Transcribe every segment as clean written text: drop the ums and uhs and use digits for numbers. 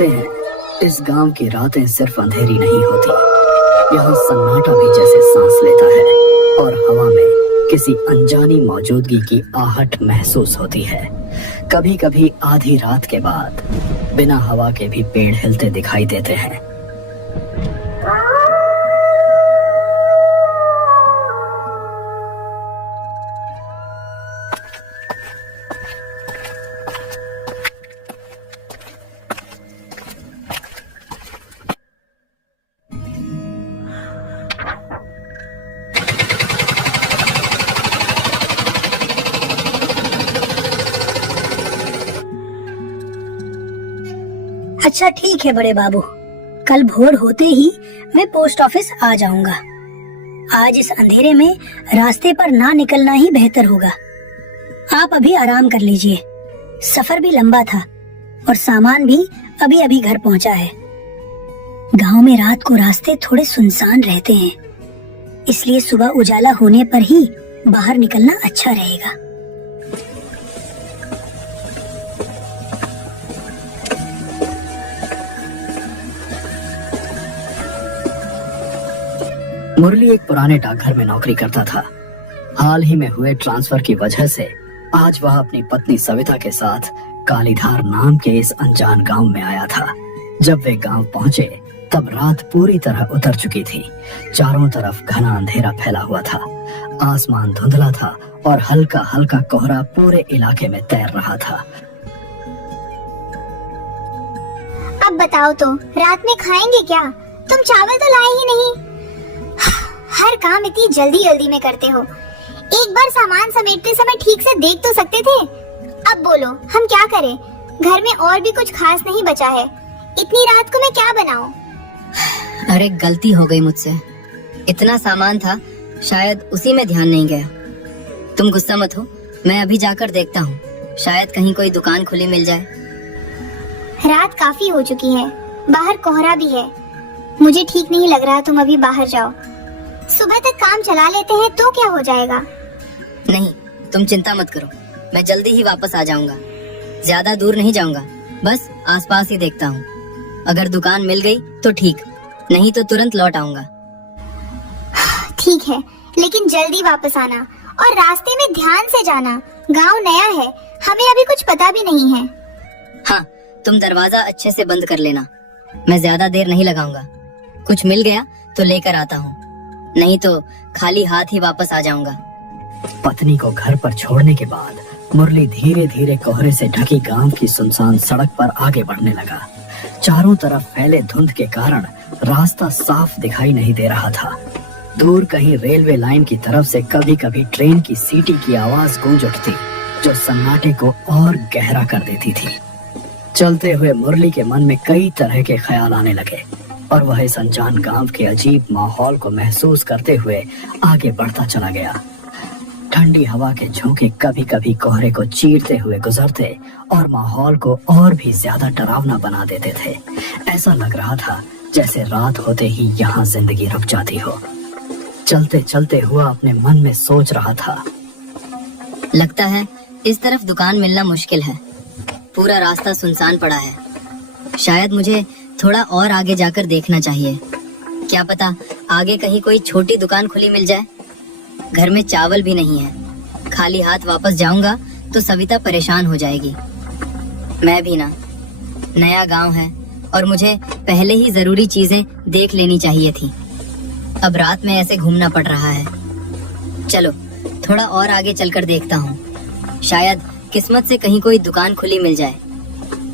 कहते हैं इस गांव की रातें सिर्फ अंधेरी नहीं होती, यहाँ सन्नाटा भी जैसे सांस लेता है और हवा में किसी अनजानी मौजूदगी की आहट महसूस होती है। कभी कभी आधी रात के बाद बिना हवा के भी पेड़ हिलते दिखाई देते हैं। अच्छा ठीक है बड़े बाबू, कल भोर होते ही मैं पोस्ट ऑफिस आ जाऊंगा। आज इस अंधेरे में रास्ते पर ना निकलना ही बेहतर होगा। आप अभी आराम कर लीजिए, सफर भी लंबा था और सामान भी अभी अभी घर पहुंचा है। गांव में रात को रास्ते थोड़े सुनसान रहते हैं, इसलिए सुबह उजाला होने पर ही बाहर निकलना अच्छा रहेगा। मुरली एक पुराने डाकघर में नौकरी करता था। हाल ही में हुए ट्रांसफर की वजह से आज वह अपनी पत्नी सविता के साथ कालीधार नाम के इस अनजान गांव में आया था। जब वे गांव पहुंचे तब रात पूरी तरह उतर चुकी थी। चारों तरफ घना अंधेरा फैला हुआ था, आसमान धुंधला था और हल्का हल्का कोहरा पूरे इलाके में तैर रहा था। अब बताओ तो रात में खाएंगे क्या? तुम चावल तो लाए ही नहीं। हर काम इतनी जल्दी जल्दी में करते हो। एक बार सामान समेटते समय ठीक से देख तो सकते थे। अब बोलो हम क्या करें? घर में और भी कुछ खास नहीं बचा है। इतनी रात को मैं क्या बनाऊं? अरे गलती हो गई मुझसे, इतना सामान था, शायद उसी में ध्यान नहीं गया। तुम गुस्सा मत हो, मैं अभी जाकर देखता हूँ, शायद कहीं कोई दुकान खुली मिल जाए। रात काफी हो चुकी है, बाहर कोहरा भी है। मुझे ठीक नहीं लग रहा तुम अभी बाहर जाओ। सुबह तक काम चला लेते हैं तो क्या हो जाएगा? नहीं, तुम चिंता मत करो, मैं जल्दी ही वापस आ जाऊंगा। ज्यादा दूर नहीं जाऊंगा, बस आसपास ही देखता हूँ। अगर दुकान मिल गई तो ठीक, नहीं तो तुरंत लौट आऊंगा। ठीक है, लेकिन जल्दी वापस आना और रास्ते में ध्यान से जाना। गांव नया है, हमें अभी कुछ पता भी नहीं है। हाँ, तुम दरवाजा अच्छे से बंद कर लेना, मैं ज्यादा देर नहीं लगाऊंगा। कुछ मिल गया तो लेकर आता हूँ, नहीं तो खाली हाथ ही वापस आ जाऊंगा। पत्नी को घर पर छोड़ने के बाद मुरली धीरे धीरे कोहरे से ढकी गांव की सुनसान सड़क पर आगे बढ़ने लगा। चारों तरफ फैले धुंध के कारण रास्ता साफ दिखाई नहीं दे रहा था। दूर कहीं रेलवे लाइन की तरफ से कभी कभी ट्रेन की सीटी की आवाज गूंज उठती, जो सन्नाटे को और गहरा कर देती थी। चलते हुए मुरली के मन में कई तरह के ख्याल आने लगे और वह इस अनजान गांव के अजीब माहौल को महसूस करते हुए आगे बढ़ता चला गया। ठंडी हवा के झोंके कभी कभी कोहरे को चीरते हुए गुजरते और माहौल को और भी ज्यादा डरावना बना देते थे। ऐसा लग रहा था जैसे रात होते ही यहाँ जिंदगी रुक जाती हो। चलते चलते हुआ अपने मन में सोच रहा था, लगता है इस तरफ दुकान मिलना मुश्किल है। पूरा रास्ता सुनसान पड़ा है, शायद मुझे थोड़ा और आगे जाकर देखना चाहिए। क्या पता आगे कहीं कोई छोटी दुकान खुली मिल जाए। घर में चावल भी नहीं है, खाली हाथ वापस जाऊंगा तो सविता परेशान हो जाएगी। मैं भी ना, नया गांव है और मुझे पहले ही जरूरी चीजें देख लेनी चाहिए थी। अब रात में ऐसे घूमना पड़ रहा है। चलो थोड़ा और आगे चलकर देखता हूँ, शायद किस्मत से कहीं कोई दुकान खुली मिल जाए।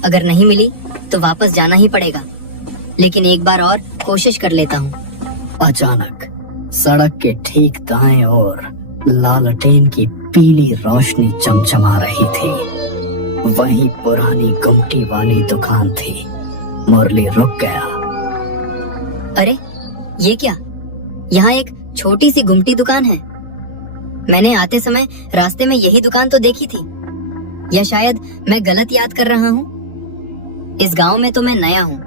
अगर नहीं मिली तो वापस जाना ही पड़ेगा, लेकिन एक बार और कोशिश कर लेता हूँ। अचानक सड़क के ठीक दाएं ओर लालटेन की पीली रोशनी चमचमा रही थी। वहीं पुरानी गुमटी वाली दुकान थी। मुरली रुक गया। अरे ये क्या, यहाँ एक छोटी सी गुमटी दुकान है। मैंने आते समय रास्ते में यही दुकान तो देखी थी, या शायद मैं गलत याद कर रहा हूँ। इस गांव में तो मैं नया हूँ,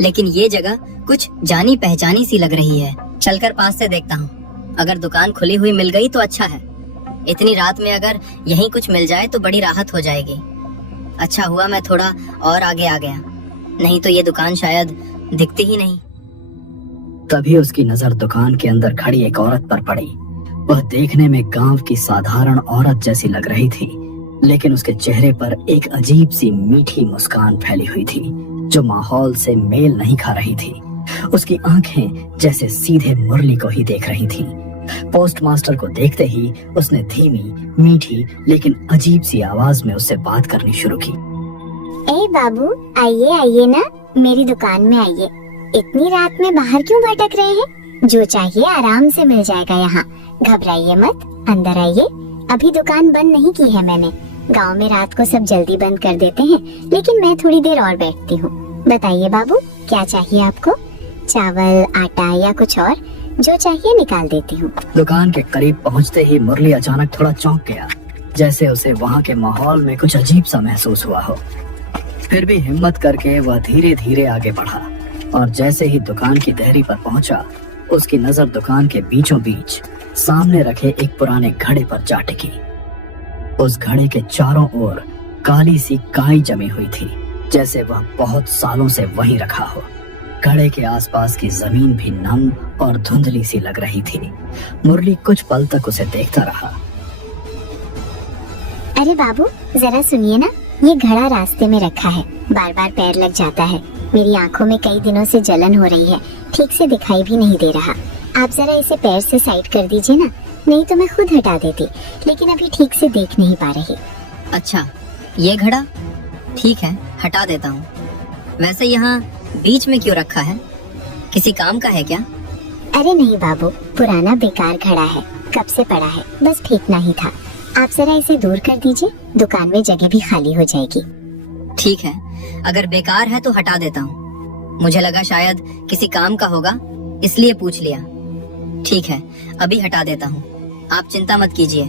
लेकिन ये जगह कुछ जानी पहचानी सी लग रही है। चलकर पास से देखता हूँ, अगर दुकान खुली हुई मिल गई तो अच्छा है। इतनी रात में अगर यहीं कुछ मिल जाए तो बड़ी राहत हो जाएगी। अच्छा हुआ मैं थोड़ा और आगे आ गया। नहीं तो ये दुकान शायद दिखती ही नहीं। तभी उसकी नजर दुकान के अंदर खड़ी एक औरत पर पड़ी। वह देखने में गांव की साधारण औरत जैसी लग रही थी, लेकिन उसके चेहरे पर एक अजीब सी मीठी मुस्कान फैली हुई थी जो माहौल से मेल नहीं खा रही थी। उसकी आंखें जैसे सीधे मुरली को ही देख रही थीं। पोस्टमास्टर को देखते ही उसने धीमी, मीठी लेकिन अजीब सी आवाज में उससे बात करनी शुरू की। ए बाबू, आइए आइए ना, मेरी दुकान में आइए। इतनी रात में बाहर क्यों भटक रहे हैं? जो चाहिए आराम से मिल जाएगा यहाँ। घबराइए मत, अंदर आइए। अभी दुकान बंद नहीं की है मैंने। गांव में रात को सब जल्दी बंद कर देते हैं, लेकिन मैं थोड़ी देर और बैठती हूँ। बताइए बाबू, क्या चाहिए आपको? चावल, आटा या कुछ और? जो चाहिए निकाल देती हूँ। दुकान के करीब पहुंचते ही मुरली अचानक थोड़ा चौंक गया, जैसे उसे वहां के माहौल में कुछ अजीब सा महसूस हुआ हो। फिर भी हिम्मत करके वह धीरे धीरे आगे बढ़ा और जैसे ही दुकान की देहरी पर पहुंचा, उसकी नजर दुकान के बीचों बीच सामने रखे एक पुराने घड़े पर जा टिकी। उस घड़े के चारों ओर काली सी काई जमी हुई थी, जैसे वह बहुत सालों से वहीं रखा हो। घड़े के आसपास की जमीन भी नम और धुंधली सी लग रही थी। मुरली कुछ पल तक उसे देखता रहा। अरे बाबू, जरा सुनिए ना, ये घड़ा रास्ते में रखा है, बार बार पैर लग जाता है। मेरी आंखों में कई दिनों से जलन हो रही है, ठीक से दिखाई भी नहीं दे रहा। आप जरा इसे पैर से साइड कर दीजिए ना, नहीं तो मैं खुद हटा देती, लेकिन अभी ठीक से देख नहीं पा रही। अच्छा, ये घड़ा ठीक है, हटा देता हूँ। वैसे यहाँ बीच में क्यों रखा है? किसी काम का है क्या? अरे नहीं बाबू, पुराना बेकार घड़ा है, कब से पड़ा है, बस फेंकना ही था। आप जरा इसे दूर कर दीजिए, दुकान में जगह भी खाली हो जाएगी। ठीक है, अगर बेकार है तो हटा देता हूँ। मुझे लगा शायद किसी काम का होगा, इसलिए पूछ लिया। ठीक है, अभी हटा देता हूँ, आप चिंता मत कीजिए।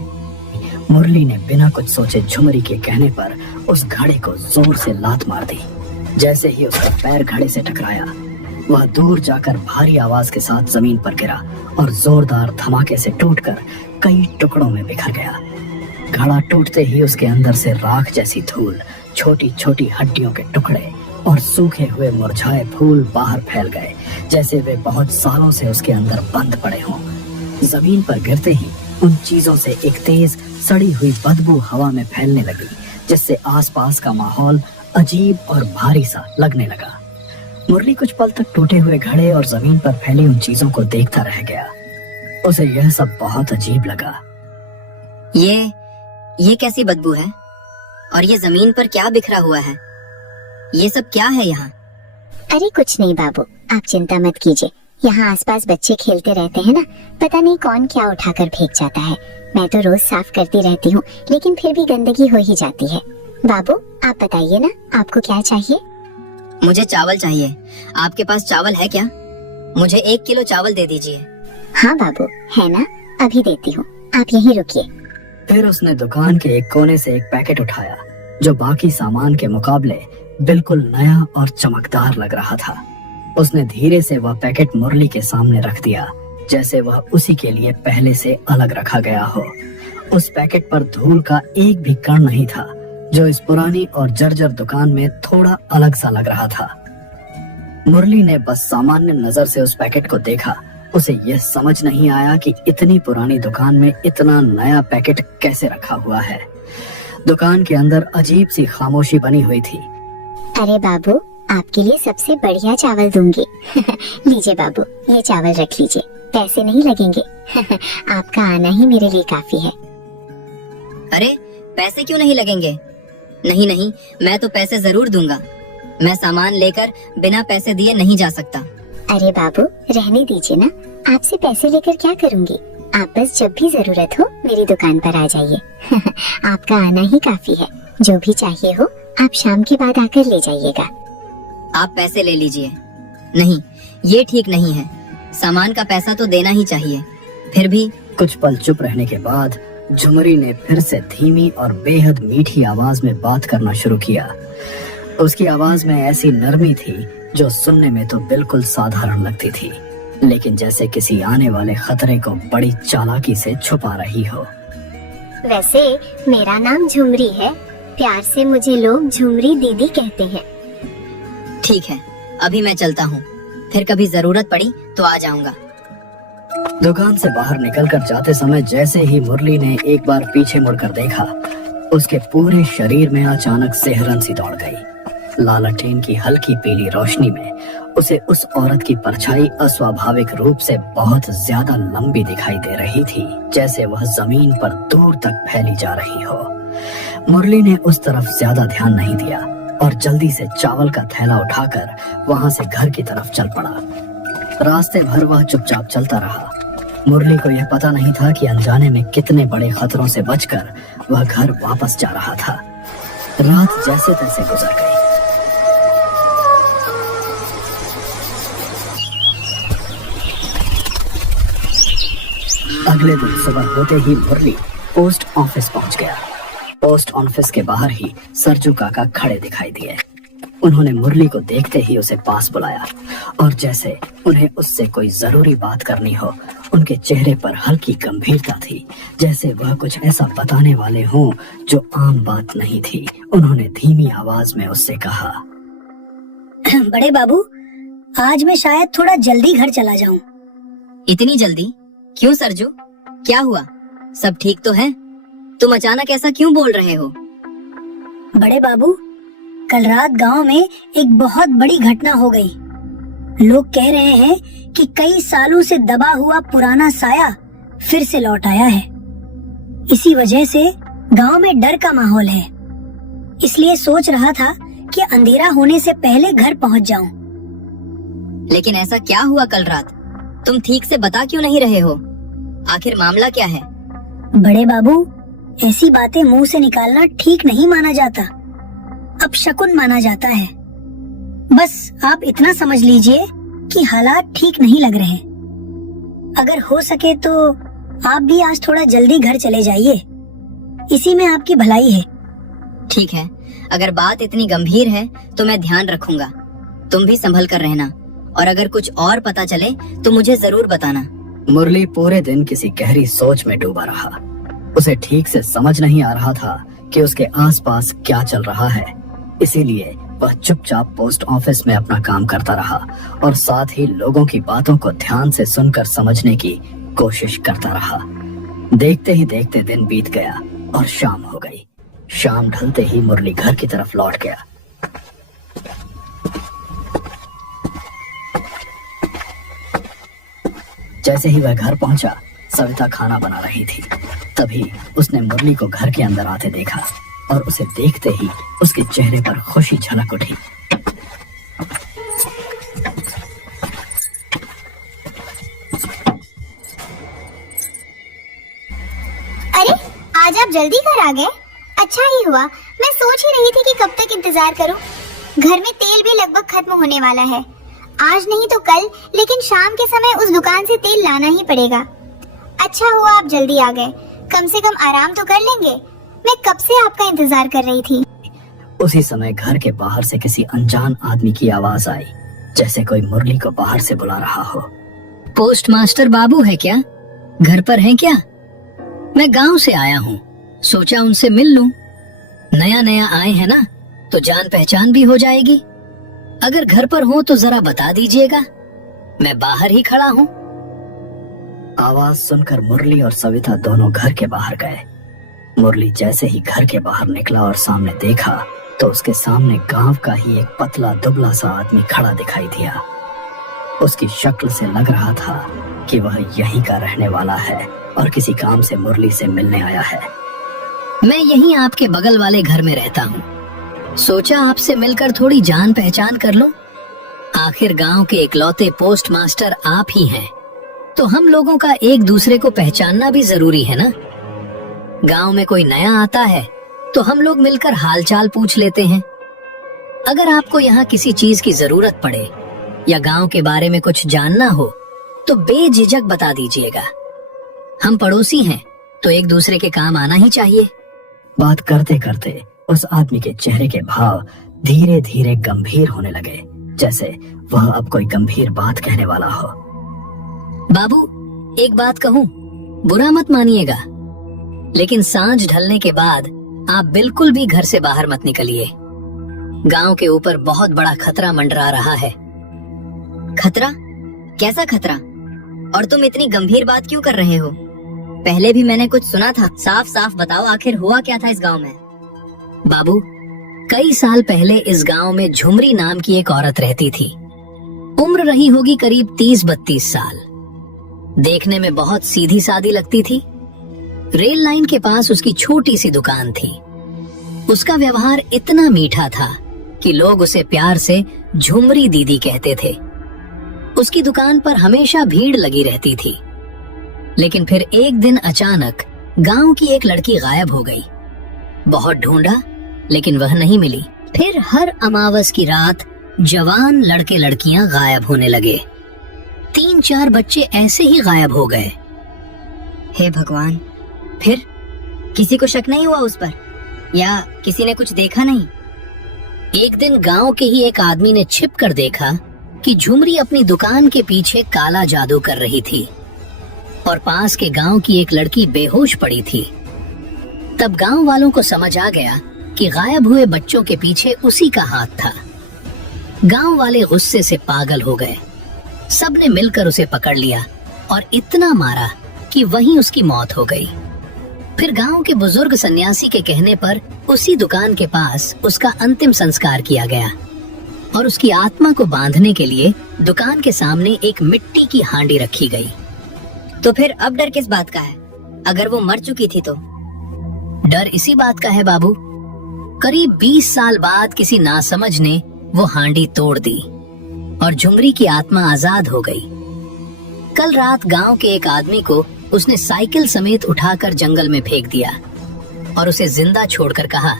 मुरली ने बिना कुछ सोचे झुमरी के कहने पर उस घड़े को जोर से लात मार दी। जैसे ही उसका पैर घड़े से टकराया, वह दूर जाकर भारी आवाज के साथ जमीन पर गिरा और जोरदार धमाके से टूटकर कई टुकड़ों में बिखर गया। घड़ा टूटते ही उसके अंदर से राख जैसी धूल, छोटी छोटी हड्डियों के टुकड़े और सूखे हुए मुरझाए फूल बाहर फैल गए, जैसे वे बहुत सालों से उसके अंदर बंद पड़े हों। जमीन पर गिरते ही उन चीजों से एक तेज सड़ी हुई बदबू हवा में फैलने लगी, जिससे आसपास का माहौल अजीब और भारी सा लगने लगा। मुरली कुछ पल तक टूटे हुए घड़े और जमीन पर फैली उन चीजों को देखता रह गया। उसे यह सब बहुत अजीब लगा। ये कैसी बदबू है? और ये जमीन पर क्या बिखरा हुआ है? ये सब क्या है यहाँ? अरे कुछ नहीं बाबू, आप चिंता मत कीजिए। यहाँ आसपास बच्चे खेलते रहते हैं ना, पता नहीं कौन क्या उठाकर फेंक जाता है। मैं तो रोज साफ करती रहती हूँ, लेकिन फिर भी गंदगी हो ही जाती है। बाबू, आप बताइए ना, आपको क्या चाहिए? मुझे चावल चाहिए। आपके पास चावल है क्या? मुझे 1 किलो चावल दे दीजिए। हाँ बाबू, है ना, अभी देती हूँ, आप यहीं रुकिए। फिर उसने दुकान के एक कोने से एक पैकेट उठाया, जो बाकी सामान के मुकाबले बिल्कुल नया और चमकदार लग रहा था। उसने धीरे से वह पैकेट मुरली के सामने रख दिया, जैसे वह उसी के लिए पहले से अलग रखा गया हो। उस पैकेट पर धूल का एक भी कण नहीं था, जो इस पुरानी और जर्जर दुकान में थोड़ा अलग सा लग रहा था। मुरली ने बस सामान्य नजर से उस पैकेट को देखा। उसे यह समझ नहीं आया कि इतनी पुरानी दुकान में इतना नया पैकेट कैसे रखा हुआ है। दुकान के अंदर अजीब सी खामोशी बनी हुई थी। अरे बाबू, आपके लिए सबसे बढ़िया चावल दूंगी। लीजिए बाबू, ये चावल रख लीजिए, पैसे नहीं लगेंगे। आपका आना ही मेरे लिए काफी है। अरे पैसे क्यों नहीं लगेंगे? नहीं, मैं तो पैसे जरूर दूंगा। मैं सामान लेकर बिना पैसे दिए नहीं जा सकता। अरे बाबू, रहने दीजिए ना, आपसे पैसे लेकर क्या करूंगी। आप बस जब भी जरूरत हो मेरी दुकान पर आ जाइए। आपका आना ही काफी है। जो भी चाहिए हो आप शाम के बाद आकर ले जाइएगा। आप पैसे ले लीजिए। नहीं, ये ठीक नहीं है। सामान का पैसा तो देना ही चाहिए। फिर भी कुछ पल चुप रहने के बाद झुमरी ने फिर से धीमी और बेहद मीठी आवाज में बात करना शुरू किया। उसकी आवाज में ऐसी नरमी थी जो सुनने में तो बिल्कुल साधारण लगती थी, लेकिन जैसे किसी आने वाले खतरे को बड़ी चालाकी से छुपा रही हो। वैसे मेरा नाम झुमरी है, प्यार से मुझे लोग झुमरी दीदी कहते हैं। ठीक है, अभी मैं चलता हूँ, फिर कभी जरूरत पड़ी तो आ जाऊंगा। दुकान से बाहर निकलकर जाते समय जैसे ही मुरली ने एक बार पीछे मुड़कर देखा, उसके पूरे शरीर में अचानक सिहरन सी दौड़ गई। लालटेन की हल्की पीली रोशनी में उसे उस औरत की परछाई अस्वाभाविक रूप से बहुत ज्यादा लंबी दिखाई दे रही थी, जैसे वह जमीन पर दूर तक फैली जा रही हो। मुरली ने उस तरफ ज्यादा ध्यान नहीं दिया और जल्दी से चावल का थैला उठाकर वहां से घर की तरफ चल पड़ा। रास्ते भर वह चुपचाप चलता रहा। मुरली को यह पता नहीं था कि अनजाने में कितने बड़े खतरों से बचकर वह घर वापस जा रहा था। रात जैसे तैसे गुजर गई। अगले दिन सुबह होते ही मुरली पोस्ट ऑफिस पहुंच गया। पोस्ट ऑफिस के बाहर ही सरजू काका खड़े दिखाई दिए। उन्होंने मुरली को देखते ही उसे पास बुलाया और जैसे उन्हें उससे कोई जरूरी बात करनी हो, उनके चेहरे पर हल्की गंभीरता थी, जैसे वह कुछ ऐसा बताने वाले हों जो आम बात नहीं थी। उन्होंने धीमी आवाज में उससे कहा, बड़े बाबू, आज मैं शायद थोड़ा जल्दी घर चला जाऊं। इतनी जल्दी क्यों सरजू? क्या हुआ? सब ठीक तो है? तुम अचानक ऐसा क्यों बोल रहे हो? बड़े बाबू, कल रात गांव में एक बहुत बड़ी घटना हो गई। लोग कह रहे हैं कि कई सालों से दबा हुआ पुराना साया फिर से लौट आया है। इसी वजह से गांव में डर का माहौल है। इसलिए सोच रहा था कि अंधेरा होने से पहले घर पहुंच जाऊं। लेकिन ऐसा क्या हुआ कल रात? तुम ठीक से बता क्यों नहीं रहे हो? आखिर मामला क्या है? बड़े बाबू, ऐसी बातें मुंह से निकालना ठीक नहीं माना जाता, अपशकुन माना जाता है। बस आप इतना समझ लीजिए कि हालात ठीक नहीं लग रहे। अगर हो सके तो आप भी आज थोड़ा जल्दी घर चले जाइए, इसी में आपकी भलाई है। ठीक है, अगर बात इतनी गंभीर है तो मैं ध्यान रखूंगा। तुम भी संभल कर रहना, और अगर कुछ और पता चले तो मुझे जरूर बताना। मुरली पूरे दिन किसी गहरी सोच में डूबा रहा। उसे ठीक से समझ नहीं आ रहा था कि उसके आसपास क्या चल रहा है। इसीलिए वह चुपचाप पोस्ट ऑफिस में अपना काम करता रहा और साथ ही लोगों की बातों को ध्यान से सुनकर समझने की कोशिश करता रहा। देखते ही देखते दिन बीत गया और शाम हो गई। शाम ढलते ही मुरली घर की तरफ लौट गया। जैसे ही वह घर पहुंचा, सविता खाना बना रही थी। तभी उसने मुरली को घर के अंदर आते देखा और उसे देखते ही उसके चेहरे पर खुशी झलक उठी। अरे, आज आप जल्दी घर आ गए। अच्छा ही हुआ, मैं सोच ही रही थी कि कब तक इंतजार करूं। घर में तेल भी लगभग खत्म होने वाला है। आज नहीं तो कल, लेकिन शाम के समय उस दुकान से तेल लाना ही पड़ेगा। अच्छा हुआ आप जल्दी आ गए, कम से कम आराम तो कर लेंगे। मैं कब से आपका इंतजार कर रही थी। उसी समय घर के बाहर से किसी अनजान आदमी की आवाज आई, जैसे कोई मुरली को बाहर से बुला रहा हो। पोस्ट मास्टर बाबू है क्या? घर पर हैं क्या? मैं गांव से आया हूँ, सोचा उनसे मिल लूं। नया नया आए हैं ना, तो जान पहचान भी हो जाएगी। अगर घर पर हो तो जरा बता दीजिएगा, मैं बाहर ही खड़ा हूँ। आवाज सुनकर मुरली और सविता दोनों घर के बाहर गए। मुरली जैसे ही घर के बाहर निकला और सामने देखा, तो उसके सामने गांव का ही एक पतला दुबला सा आदमी खड़ा दिखाई दिया। उसकी शक्ल से लग रहा था कि वह यहीं का रहने वाला है और किसी काम से मुरली से मिलने आया है। मैं यहीं आपके बगल वाले घर में रहता हूँ, सोचा आपसे मिलकर थोड़ी जान पहचान कर लो। आखिर गांव के इकलौते पोस्ट मास्टर आप ही हैं, तो हम लोगों का एक दूसरे को पहचानना भी जरूरी है ना। गांव में कोई नया आता है तो हम लोग मिलकर हालचाल पूछ लेते हैं। अगर आपको यहाँ किसी चीज की जरूरत पड़े या गांव के बारे में कुछ जानना हो तो बेझिझक बता दीजिएगा। हम पड़ोसी हैं तो एक दूसरे के काम आना ही चाहिए। बात करते करते उस आदमी के चेहरे के भाव धीरे धीरे गंभीर होने लगे, जैसे वह अब कोई गंभीर बात कहने वाला हो। बाबू, एक बात कहूँ, बुरा मत मानिएगा, लेकिन सांझ ढलने के बाद आप बिल्कुल भी घर से बाहर मत निकलिए। गांव के ऊपर बहुत बड़ा खतरा मंडरा रहा है। खतरा? कैसा खतरा? और तुम इतनी गंभीर बात क्यों कर रहे हो? पहले भी मैंने कुछ सुना था। साफ साफ बताओ, आखिर हुआ क्या था इस गांव में? बाबू, कई साल पहले इस गांव में झुमरी नाम की एक औरत रहती थी। उम्र रही होगी करीब 30-32 साल। देखने में बहुत सीधी सादी लगती थी। रेल लाइन के पास उसकी छोटी सी दुकान थी। उसका व्यवहार इतना मीठा था कि लोग उसे प्यार से झुमरी दीदी कहते थे। उसकी दुकान पर हमेशा भीड़ लगी रहती थी। लेकिन फिर एक दिन अचानक गांव की एक लड़की गायब हो गई। बहुत ढूंढा लेकिन वह नहीं मिली। फिर हर अमावस की रात जवान लड़के लड़कियां गायब होने लगे। 3-4 बच्चे ऐसे ही गायब हो गए। हे भगवान, फिर किसी को शक नहीं हुआ उस पर? या किसी ने कुछ देखा नहीं? एक दिन गांव के ही एक आदमी ने छिप कर देखा कि झुमरी अपनी दुकान के पीछे काला जादू कर रही थी और पास के गांव की एक लड़की बेहोश पड़ी थी। तब गांव वालों को समझ आ गया कि गायब हुए बच्चों के पीछे उसी का हाथ था। गांव वाले गुस्से से पागल हो गए। सबने मिलकर उसे पकड़ लिया और इतना मारा कि वहीं उसकी मौत हो गई। फिर गांव के बुजुर्ग सन्यासी के कहने पर उसी दुकान के पास उसका अंतिम संस्कार किया गया और उसकी आत्मा को बांधने के लिए दुकान के सामने एक मिट्टी की हांडी रखी गई। तो फिर अब डर किस बात का है? अगर वो मर चुकी थी तो? डर इसी बात का है बाबू। करीब 20 साल बाद किसी नासमझ ने वो हांडी तोड़ दी और झुमरी की आत्मा आजाद हो गई। कल रात गांव के एक आदमी को उसने साइकिल समेत उठाकर जंगल में फेंक दिया और उसे जिंदा छोड़कर कहा,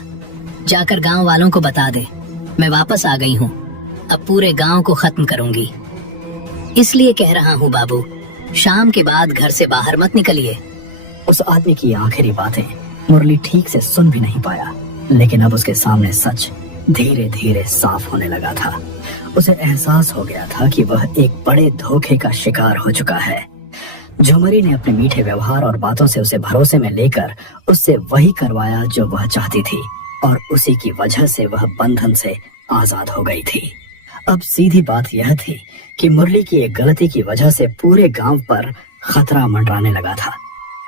जाकर गांव वालों को बता दे, मैं वापस आ गई हूँ, अब पूरे गांव को खत्म करूंगी। इसलिए कह रहा हूँ बाबू, शाम के बाद घर से बाहर मत निकलिए। उस आदमी की आखिरी बातें मुरली ठीक से सुन भी नहीं पाया, लेकिन अब उसके सामने सच धीरे धीरे साफ होने लगा था। उसे एहसास हो गया था कि वह एक बड़े धोखे का शिकार हो चुका है। झुमरी ने अपने मीठे व्यवहार और बातों से उसे भरोसे में लेकर उससे वही करवाया जो वह चाहती थी और उसी की वजह से वह बंधन से आजाद हो गई थी। अब सीधी बात यह थी कि मुरली की एक गलती की वजह से पूरे गांव पर खतरा मंडराने लगा था।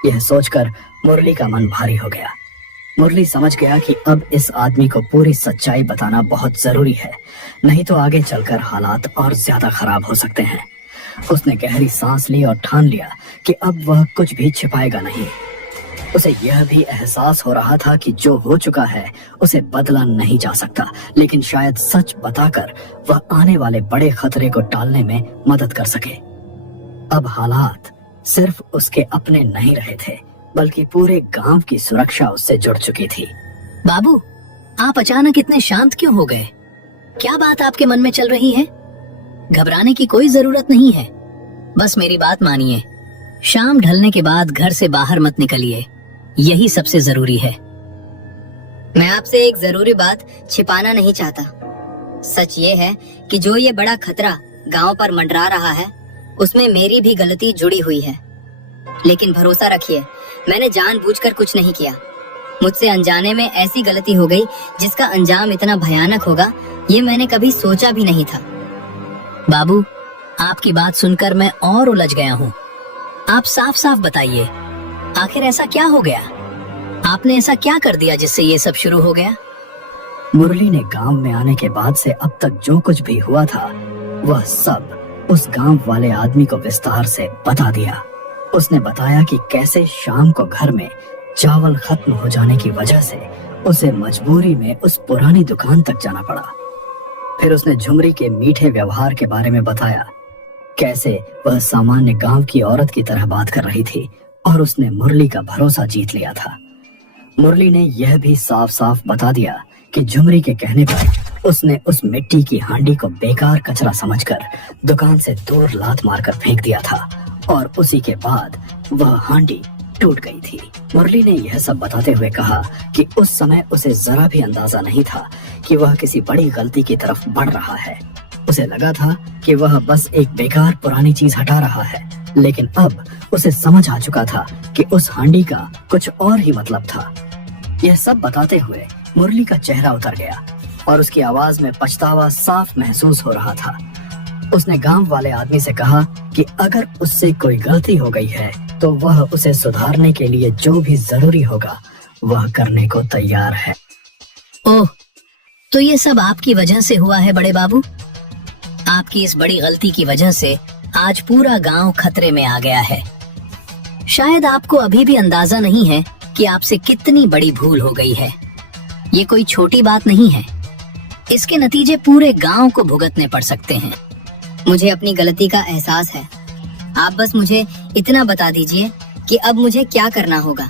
यह सोचकर मुरली का मन भारी हो गया। मुरली समझ गया कि अब इस आदमी को पूरी सच्चाई बताना बहुत जरूरी है, नहीं तो आगे चलकर हालात और ज्यादा खराब हो सकते हैं। उसने गहरी सांस ली और ठान लिया कि अब वह कुछ भी छिपाएगा नहीं। उसे यह भी एहसास हो रहा था कि जो हो चुका है उसे बदला नहीं जा सकता, लेकिन शायद सच बताकर वह आने वाले बड़े खतरे को टालने में मदद कर सके। अब हालात सिर्फ उसके अपने नहीं रहे थे, बल्कि पूरे गांव की सुरक्षा उससे जुड़ चुकी थी। बाबू, आप अचानक इतने शांत क्यों हो गए? क्या बात आपके मन में चल रही है? घबराने की कोई जरूरत नहीं है, बस मेरी बात मानिए। शाम ढलने के बाद घर से बाहर मत निकलिए, यही सबसे जरूरी है। मैं आपसे एक जरूरी बात छिपाना नहीं चाहता। सच ये है कि जो ये बड़ा खतरा गांव पर मंडरा रहा है, उसमें मेरी भी गलती जुड़ी हुई है। लेकिन भरोसा रखिए, मैंने जानबूझकर कुछ नहीं किया। मुझसे अनजाने में ऐसी गलती हो गई जिसका अंजाम इतना भयानक होगा, ये मैंने कभी सोचा भी नहीं था। बाबू, आपकी बात सुनकर मैं और उलझ गया हूँ। आप साफ साफ बताइए, आखिर ऐसा क्या हो गया? आपने ऐसा क्या कर दिया जिससे ये सब शुरू हो गया? मुरली ने गांव में आने के बाद से अब तक जो कुछ भी हुआ था, वह सब उस गांव वाले आदमी को विस्तार से बता दिया। उसने बताया कि कैसे शाम को घर में चावल खत्म हो जाने की वजह से उसे मजबूरी में उस पुरानी दुकान तक जाना पड़ा। फिर उसने झुमरी के मीठे व्यवहार के बारे में बताया, कैसे वह सामान्य गांव की औरत की तरह बात कर रही थी और उसने मुरली का भरोसा जीत लिया था। मुरली ने यह भी साफ साफ बता दिया कि झुमरी के कहने पर उसने उस मिट्टी की हांडी को बेकार कचरा समझकर दुकान से दूर लात मारकर फेंक दिया था और उसी के बाद वह हांडी टूट गई थी। मुरली ने यह सब बताते हुए कहा कि उस समय उसे जरा भी अंदाजा नहीं था कि वह किसी बड़ी गलती की तरफ बढ़ रहा है। उसे लगा था कि वह बस एक बेकार पुरानी चीज हटा रहा है, लेकिन अब उसे समझ आ चुका था कि उस हांडी का कुछ और ही मतलब था। यह सब बताते हुए मुरली का चेहरा उतर गया और उसकी आवाज में पछतावा साफ महसूस हो रहा था। उसने गांव वाले आदमी से कहा कि अगर उससे कोई गलती हो गई है तो वह उसे सुधारने के लिए जो भी जरूरी होगा वह करने को तैयार है। ओह, तो ये सब आपकी वजह से हुआ है बड़े बाबू। आपकी इस बड़ी गलती की वजह से आज पूरा गांव खतरे में आ गया है। शायद आपको अभी भी अंदाजा नहीं है कि आपसे कितनी बड़ी भूल हो गई है। ये कोई छोटी बात नहीं है। इसके नतीजे पूरे गांव को भुगतने पड़ सकते हैं। मुझे अपनी गलती का एहसास है। आप बस मुझे इतना बता दीजिए कि अब मुझे क्या करना होगा।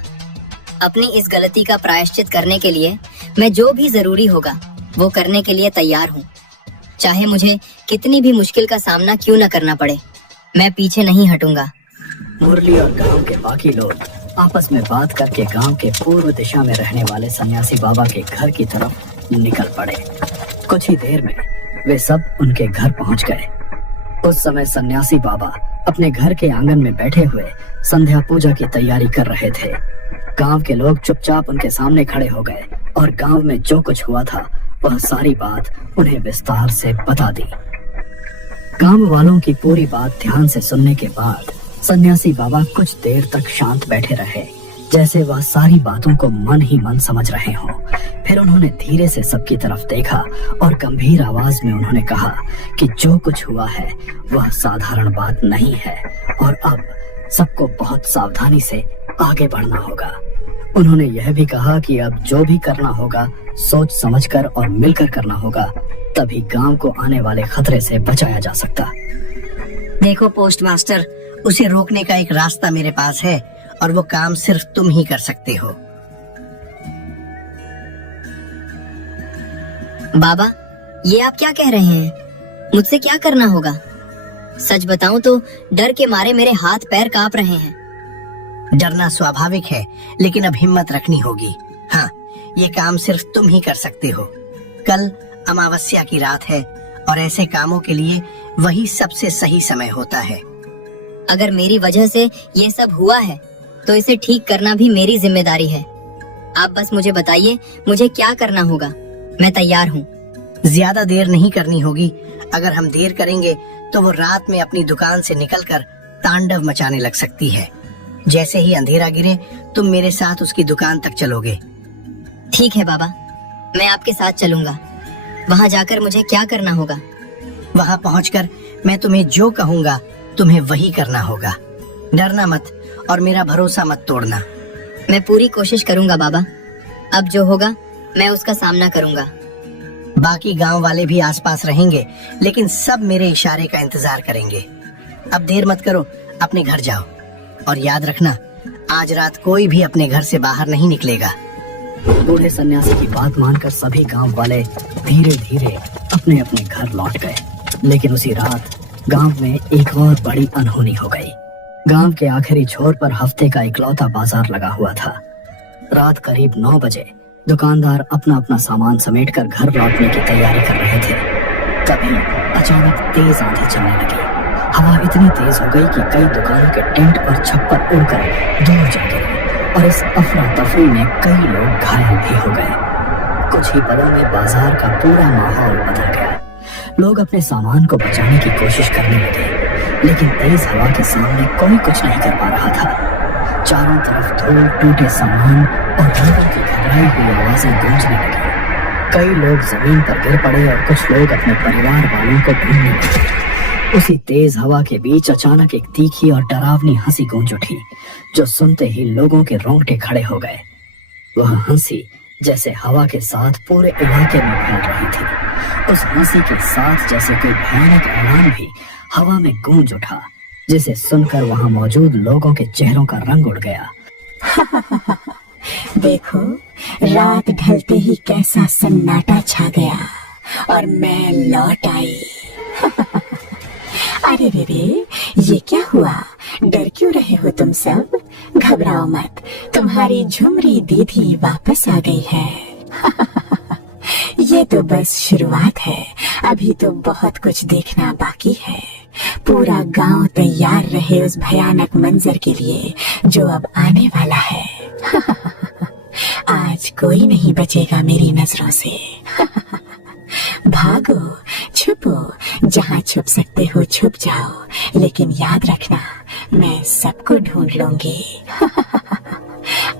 अपनी इस गलती का प्रायश्चित करने के लिए मैं जो भी जरूरी होगा वो करने के लिए तैयार हूँ। चाहे मुझे कितनी भी मुश्किल का सामना क्यों न करना पड़े, मैं पीछे नहीं हटूंगा। मुरली और गांव के बाकी लोग आपस में बात करके गांव के पूर्व दिशा में रहने वाले सन्यासी बाबा के घर की तरफ निकल पड़े। कुछ ही देर में वे सब उनके घर पहुंच गए। उस समय सन्यासी बाबा अपने घर के आंगन में बैठे हुए संध्या पूजा की तैयारी कर रहे थे। गांव के लोग चुपचाप उनके सामने खड़े हो गए और गांव में जो कुछ हुआ था वह सारी बात उन्हें विस्तार से बता दी। गांव वालों की पूरी बात ध्यान से सुनने के बाद सन्यासी बाबा कुछ देर तक शांत बैठे रहे, जैसे वह सारी बातों को मन ही मन समझ रहे हों। फिर उन्होंने धीरे से सबकी तरफ देखा और गंभीर आवाज में उन्होंने कहा कि जो कुछ हुआ है वह साधारण बात नहीं है और अब सबको बहुत सावधानी से आगे बढ़ना होगा। उन्होंने यह भी कहा कि अब जो भी करना होगा सोच समझकर और मिलकर करना होगा, तभी गांव को आने वाले खतरे से बचाया जा सकता। देखो पोस्ट मास्टर, उसे रोकने का एक रास्ता मेरे पास है और वो काम सिर्फ तुम ही कर सकते हो। बाबा, ये आप क्या कह रहे हैं? मुझसे क्या करना होगा? सच बताऊं तो डर के मारे मेरे हाथ पैर कांप रहे हैं। डरना स्वाभाविक है, लेकिन अब हिम्मत रखनी होगी। हाँ, ये काम सिर्फ तुम ही कर सकते हो। कल अमावस्या की रात है और ऐसे कामों के लिए वही सबसे सही समय होता है। अगर मेरी वजह से ये सब हुआ है तो इसे ठीक करना भी मेरी जिम्मेदारी है। आप बस मुझे बताइए मुझे क्या करना होगा, मैं तैयार हूँ। ज्यादा देर नहीं करनी होगी। अगर हम देर करेंगे तो वो रात में अपनी दुकान से निकलकर तांडव मचाने लग सकती है। जैसे ही अंधेरा गिरे तुम मेरे साथ उसकी दुकान तक चलोगे। ठीक है बाबा, मैं आपके साथ चलूंगा। वहाँ जाकर मुझे क्या करना होगा? वहाँ पहुँचकर मैं तुम्हें जो कहूँगा तुम्हें वही करना होगा। डरना मत और मेरा भरोसा मत तोड़ना। मैं पूरी कोशिश करूंगा बाबा। अब जो होगा मैं उसका सामना करूंगा। बाकी गांव वाले भी आसपास रहेंगे, लेकिन सब मेरे इशारे का इंतजार करेंगे। अब देर मत करो, अपने घर जाओ और याद रखना, आज रात कोई भी अपने घर से बाहर नहीं निकलेगा। बूढ़े सन्यासी की बात मानकर सभी गांव वाले धीरे धीरे अपने अपने घर लौट गए। लेकिन उसी रात गांव में एक और बड़ी अनहोनी हो गई। गांव के आखिरी छोर पर हफ्ते का इकलौता बाजार लगा हुआ था। रात करीब 9 बजे दुकानदार अपना अपना सामान समेटकर घर लौटने की तैयारी कर रहे थे। तभी अचानक तेज आंधी चलने लगी। हवा इतनी तेज हो गई कि कई दुकानों के टेंट और छप्पर उड़कर दूर जा गिरे और इस अफरा तफरी में कई लोग घायल भी हो गए। कुछ ही पलों में बाजार का पूरा माहौल बदल गया। लोग अपने सामान को बचाने की कोशिश करने लगे, लेकिन तेज हवा के सामने कोई कुछ नहीं कर पा रहा था। चारों तरफ धूल, टूटे सामान और लोगों की घबराई हुई आवाजें गूंजने लगी। कई लोग जमीन पर गिर पड़े और कुछ लोग अपने परिवार वालों को ढूंढने लगे। उसी तेज हवा के बीच अचानक एक तीखी और डरावनी हंसी गूंज उठी, जो सुनते ही लोगों के रोंगटे खड़े हो गए। वह हंसी जैसे हवा के साथ पूरे इलाके में फैल रही थी। उस हंसी के साथ जैसे कोई भयानक ऐलान भी हवा में गूंज उठा, जिसे सुनकर वहां मौजूद लोगों के चेहरों का रंग उड़ गया। देखो, रात ढलते ही कैसा सन्नाटा छा गया और मैं लौट आई। अरे रे रे, ये क्या हुआ? डर क्यों रहे हो तुम सब? घबराओ मत, तुम्हारी झुमरी दीदी वापस आ गई है। ये तो बस शुरुआत है, अभी तो बहुत कुछ देखना बाकी है। पूरा गांव तैयार रहे उस भयानक मंजर के लिए जो अब आने वाला है। आज कोई नहीं बचेगा मेरी नजरों से। भागो, छुपो, जहाँ छुप सकते हो छुप जाओ, लेकिन याद रखना मैं सबको ढूंढ लूंगी।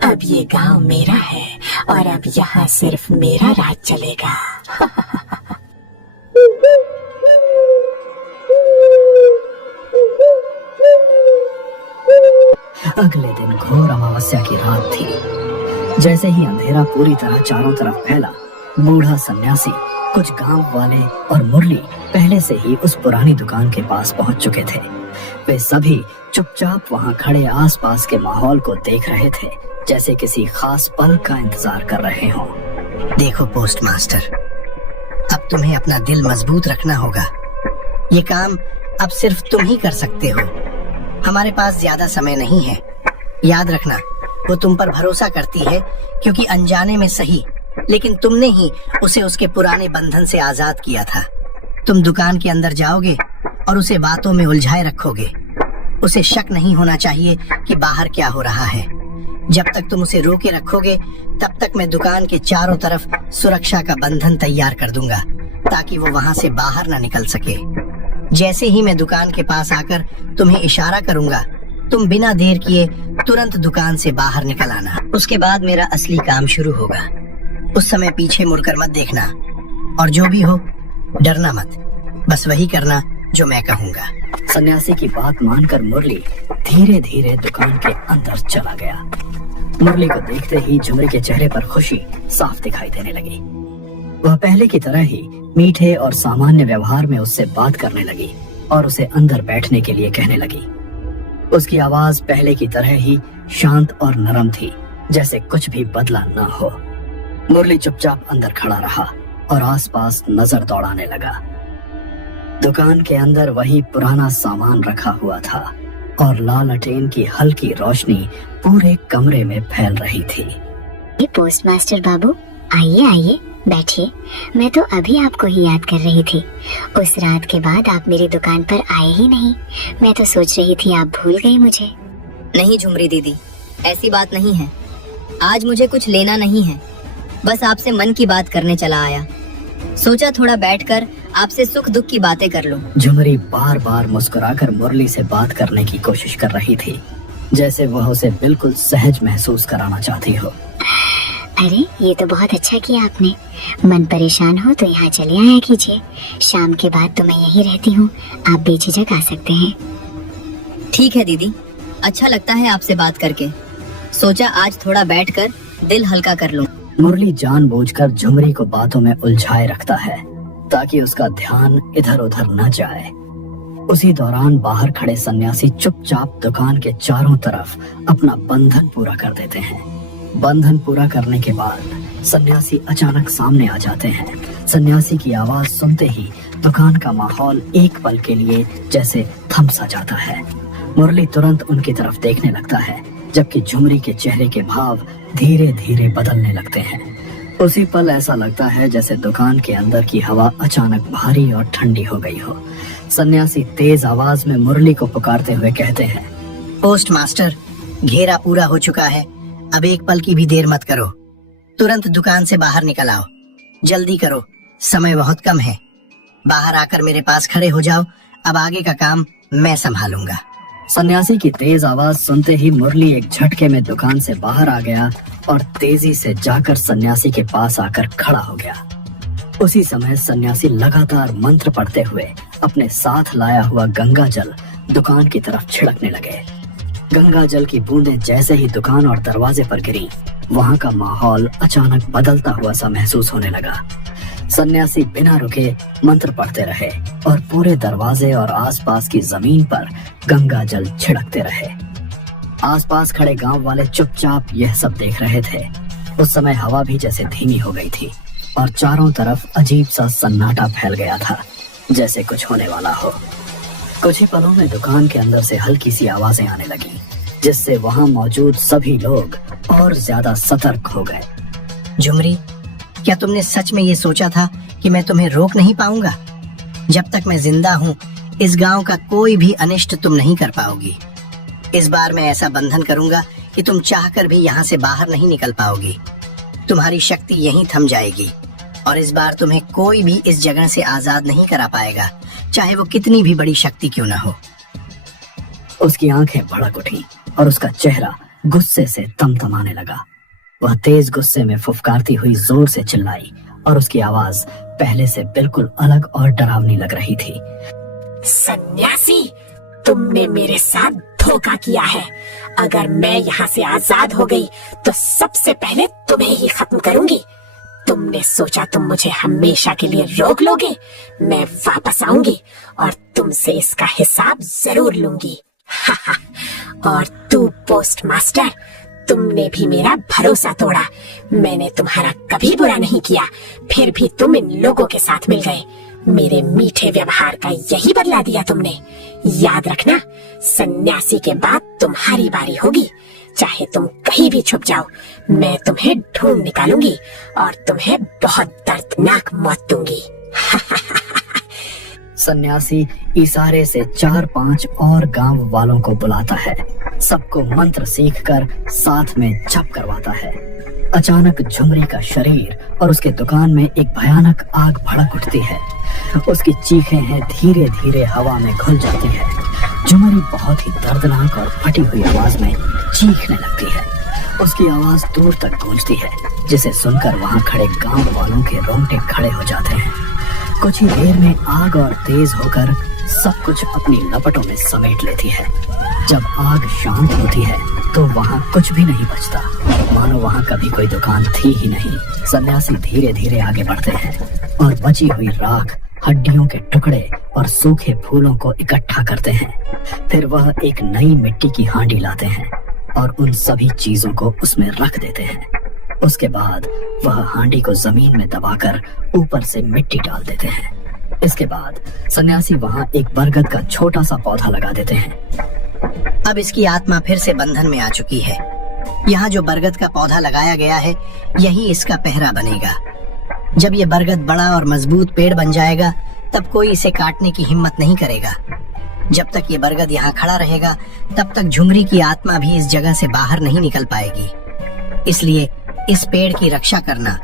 अब ये गांव मेरा है और अब यहाँ सिर्फ मेरा राज चलेगा। अगले दिन घोर अमावस्या की रात थी। जैसे ही अंधेरा पूरी तरह चारों तरफ फैला, बूढ़ा सन्यासी, कुछ गांव वाले और मुरली पहले से ही उस पुरानी दुकान के पास पहुंच चुके थे। वे सभी चुपचाप वहां खड़े आसपास के माहौल को देख रहे थे, जैसे किसी खास पल का इंतजार कर रहे हों। देखो पोस्ट मास्टर, अब तुम्हें अपना दिल मजबूत रखना होगा। ये काम अब सिर्फ तुम ही कर सकते हो। हमारे पास ज्यादा समय नहीं है। याद रखना, वो तुम पर भरोसा करती है क्योंकि अनजाने में सही, लेकिन तुमने ही उसे उसके पुराने बंधन से आजाद किया था। तुम दुकान के अंदर जाओगे और उसे बातों में उलझाए रखोगे। उसे शक नहीं होना चाहिए कि बाहर क्या हो रहा है। जब तक तुम उसे रोके रखोगे, तब तक मैं दुकान के चारों तरफ सुरक्षा का बंधन तैयार कर दूंगा ताकि वो वहाँ से बाहर ना निकल सके। जैसे ही मैं दुकान के पास आकर तुम्हें इशारा करूंगा, तुम बिना देर किए तुरंत दुकान से बाहर निकल आना। उसके बाद मेरा असली काम शुरू होगा। उस समय पीछे मुड़कर मत देखना और जो भी हो डरना मत। बस वही करना जो मैं कहूँगा। सन्यासी की बात मानकर मुरली धीरे धीरे दुकान के अंदर चला गया। मुरली को देखते ही झुमरी के चेहरे पर खुशी साफ दिखाई देने लगी। वह पहले की तरह ही मीठे और सामान्य व्यवहार में उससे बात करने लगी और उसे अंदर बैठने के लिए कहने लगी। उसकी आवाज पहले की तरह ही शांत और नरम थी, जैसे कुछ भी बदला न हो। मुरली चुपचाप अंदर खड़ा रहा और आसपास नजर दौड़ाने लगा। दुकान के अंदर वही पुराना सामान रखा हुआ था और लालटेन की हल्की रोशनी पूरे कमरे में फैल रही थी। पोस्ट मास्टर बाबू, आइए आइए बैठिए। मैं तो अभी आपको ही याद कर रही थी। उस रात के बाद आप मेरी दुकान पर आए ही नहीं। मैं तो सोच रही थी आप भूल गई मुझे। नहीं झुमरी दीदी, ऐसी बात नहीं है। आज मुझे कुछ लेना नहीं है, बस आपसे मन की बात करने चला आया। सोचा थोड़ा बैठकर आपसे सुख दुख की बातें कर लूं। झुमरी बार बार मुस्कुराकर मुरली से बात करने की कोशिश कर रही थी, जैसे वह उसे बिल्कुल सहज महसूस कराना चाहती हो। अरे ये तो बहुत अच्छा किया आपने। मन परेशान हो तो यहाँ चले आया कीजिए। शाम के बाद तो मैं यहीं रहती हूँ, आप बेझिझक आ सकते हैं। ठीक है दीदी, अच्छा लगता है आपसे बात करके। सोचा आज थोड़ा बैठकर दिल हल्का कर लूं। मुरली जानबूझकर झुमरी को बातों में उलझाए रखता है ताकि उसका ध्यान इधर उधर न जाए। उसी दौरान बाहर खड़े सन्यासी चुपचाप दुकान के चारों तरफ अपना बंधन पूरा कर देते हैं। बंधन पूरा करने के बाद सन्यासी अचानक सामने आ जाते हैं। सन्यासी की आवाज सुनते ही दुकान का माहौल एक पल के लिए जैसे थम सा जाता है। मुरली तुरंत उनकी तरफ देखने लगता है, जबकि झुमरी के चेहरे के भाव धीरे धीरे बदलने लगते हैं। उसी पल ऐसा लगता है जैसे दुकान के अंदर की हवा अचानक भारी और ठंडी हो गई हो। सन्यासी तेज आवाज में मुरली को पुकारते हुए कहते हैं, पोस्ट मास्टर, घेरा पूरा हो चुका है। अब एक पल की भी देर मत करो। तुरंत दुकान से बाहर निकल आओ। जल्दी करो, समय बहुत कम है। बाहर आकर मेरे पास खड़े हो जाओ। अब आगे का काम मैं संभालूंगा। सन्यासी की तेज आवाज सुनते ही मुरली एक झटके में दुकान से बाहर आ गया और तेजी से जाकर सन्यासी के पास आकर खड़ा हो गया। उसी समय सन्यासी लगातार मंत्र पढ़ते हुए अपने साथ लाया हुआ गंगा जल दुकान की तरफ छिड़कने लगे। गंगा जल की बूंदें जैसे ही दुकान और दरवाजे पर गिरी, वहां का माहौल अचानक बदलता हुआ सा महसूस होने लगा। सन्यासी बिना रुके मंत्र पढ़ते रहे और पूरे दरवाजे और आसपास की जमीन पर गंगा जल छिड़कते रहे। आसपास खड़े गांव वाले चुपचाप यह सब देख रहे थे। उस समय हवा भी जैसे धीमी हो गई थी और चारों तरफ अजीब सा सन्नाटा फैल गया था, जैसे कुछ होने वाला हो। कुछ ही पलों में दुकान के अंदर से हल्की सी आवाजें आने लगी, जिससे वहां मौजूद सभी लोग और ज्यादा सतर्क हो गए। झुमरी, क्या तुमने सच में ये सोचा था कि मैं तुम्हें रोक नहीं पाऊंगा? जब तक मैं जिंदा हूँ, इस गांव का कोई भी अनिष्ट तुम नहीं कर पाओगी। इस बार मैं ऐसा बंधन करूंगा कि तुम चाहकर भी यहाँ से बाहर नहीं निकल पाओगी। तुम्हारी शक्ति यहीं थम जाएगी और इस बार तुम्हें कोई भी इस जगह से आजाद नहीं करा पाएगा, चाहे वो कितनी भी बड़ी शक्ति क्यों ना हो। उसकी आंखें भड़क उठी और उसका चेहरा गुस्से से तमतमाने लगा। वह तेज गुस्से में फुफकारती हुई जोर से चिल्लाई और उसकी आवाज पहले से बिल्कुल अलग और डरावनी लग रही थी। सन्यासी, तुमने मेरे साथ धोखा किया है। अगर मैं यहाँ से आजाद हो गई तो सबसे पहले तुम्हें ही खत्म करूंगी। तुमने सोचा तुम मुझे हमेशा के लिए रोक लोगे? मैं वापस आऊंगी और तुमसे इसका हिसाब जरूर लूंगी। और तू पोस्ट मास्टर, तुमने भी मेरा भरोसा तोड़ा। मैंने तुम्हारा कभी बुरा नहीं किया, फिर भी तुम इन लोगों के साथ मिल गए। मेरे मीठे व्यवहार का यही बदला दिया तुमने। याद रखना, सन्यासी के बाद तुम्हारी बारी होगी। चाहे तुम कहीं भी छुप जाओ, मैं तुम्हें ढूंढ निकालूंगी और तुम्हें बहुत दर्दनाक मौत दूंगी। सन्यासी इशारे से 4-5 और गांव वालों को बुलाता है। सबको मंत्र सीखकर साथ में जप करवाता है। अचानक झुमरी का शरीर और उसके दुकान में एक भयानक आग भड़क उठती है। उसकी चीखें हैं धीरे धीरे हवा में घुल जाती है। झुमरी बहुत ही दर्दनाक और फटी हुई आवाज में चीखने लगती है। उसकी आवाज दूर तक गूंजती है, जिसे सुनकर वहां खड़े गांव वालों के रोंगटे खड़े हो जाते हैं। कुछ ही देर में आग और तेज होकर सब कुछ अपनी लपटों में समेट लेती है। जब आग शांत होती है तो वहाँ कुछ भी नहीं बचता, मानो वहाँ कभी कोई दुकान थी ही नहीं। सन्यासी धीरे धीरे आगे बढ़ते हैं और बची हुई राख, हड्डियों के टुकड़े और सूखे फूलों को इकट्ठा करते हैं। फिर वह एक नई मिट्टी की हांडी लाते हैं और उन सभी चीजों को उसमें रख देते हैं। उसके बाद वह हांडी को जमीन में दबाकर ऊपर से मिट्टी डाल देते हैं। इसके बाद सन्यासी वहाँ एक बरगद का छोटा सा पौधा लगा देते हैं। अब इसकी आत्मा फिर से बंधन में आ चुकी है। यहाँ जो बरगद का पौधा लगाया गया है, यही इसका पहरा बनेगा। जब ये बरगद बड़ा और मजबूत पेड़ बन जाएगा, तब कोई इसे काटने की हिम्मत नहीं करेगा। जब तक ये बरगद यहाँ खड़ा रहेगा, तब तक झुमरी की आत्मा भी इस जगह से बाहर नहीं निकल पाएगी। इसलिए इस पेड़ की रक्षा करना,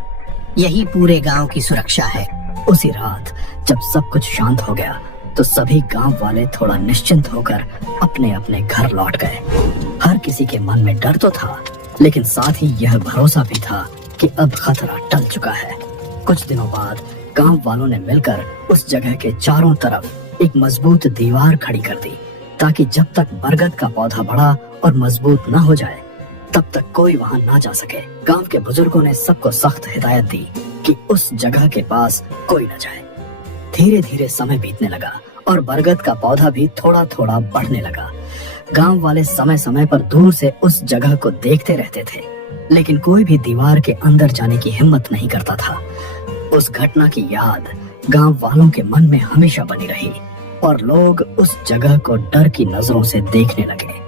यही पूरे गांव की सुरक्षा है। उसी रात जब सब कुछ शांत हो गया तो सभी गांव वाले थोड़ा निश्चिंत होकर अपने अपने घर लौट गए। हर किसी के मन में डर तो था, लेकिन साथ ही यह भरोसा भी था कि अब खतरा टल चुका है। कुछ दिनों बाद गांव वालों ने मिलकर उस जगह के चारों तरफ एक मजबूत दीवार खड़ी कर दी, ताकि जब तक बरगद का पौधा बड़ा और मजबूत न हो जाए तब तक कोई वहां ना जा सके। गांव के बुजुर्गों ने सबको सख्त हिदायत दी कि उस जगह के पास कोई न जाए। धीरे धीरे समय बीतने लगा और बरगद का पौधा भी थोड़ा थोड़ा बढ़ने लगा। गांव वाले समय समय पर दूर से उस जगह को देखते रहते थे, लेकिन कोई भी दीवार के अंदर जाने की हिम्मत नहीं करता था। उस घटना की याद गांव वालों के मन में हमेशा बनी रही और लोग उस जगह को डर की नजरों से देखने लगे।